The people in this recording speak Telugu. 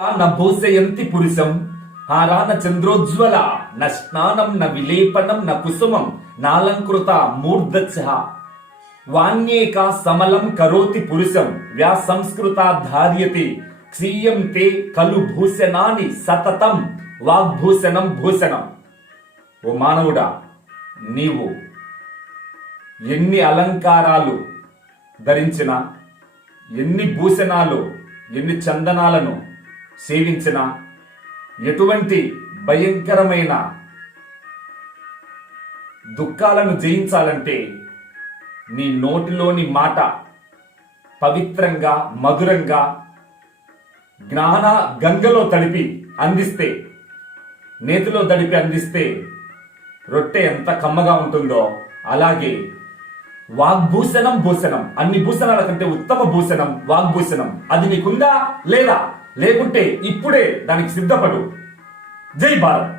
న భూసయంతి పురుషం హారాన చంద్రోజ్వల న స్నానం న విలేపనం న కుసుమం నాలంకృత మూర్ధచ్చ వాణ్యేక సమలం కరోతి పురుషం వ్యా సంస్కృత ధార్యతే క్షీయంతే కలు భూషణాని సతతం వాగ్భూషణం భూషణం. ఓ మానవుడా, నీవు ఎన్ని అలంకారాలు ధరించినా, ఎన్ని భూషణాలు, ఎన్ని చందనాలను సేవించిన, ఎటువంటి భయంకరమైన దుఃఖాలను జయించాలంటే నీ నోటిలోని మాట పవిత్రంగా మధురంగా జ్ఞాన గంగలో తడిపి అందిస్తే, నేతిలో తడిపి అందిస్తే రొట్టె ఎంత కమ్మగా ఉంటుందో అలాగే వాగ్భూషణం భూషణం, అన్ని భూషణాల కంటే ఉత్తమ భూషణం వాగ్భూషణం. అది నీకుందా లేదా? లేకుంటే ఇప్పుడే దానికి సిద్ధపడు. జై భారత్.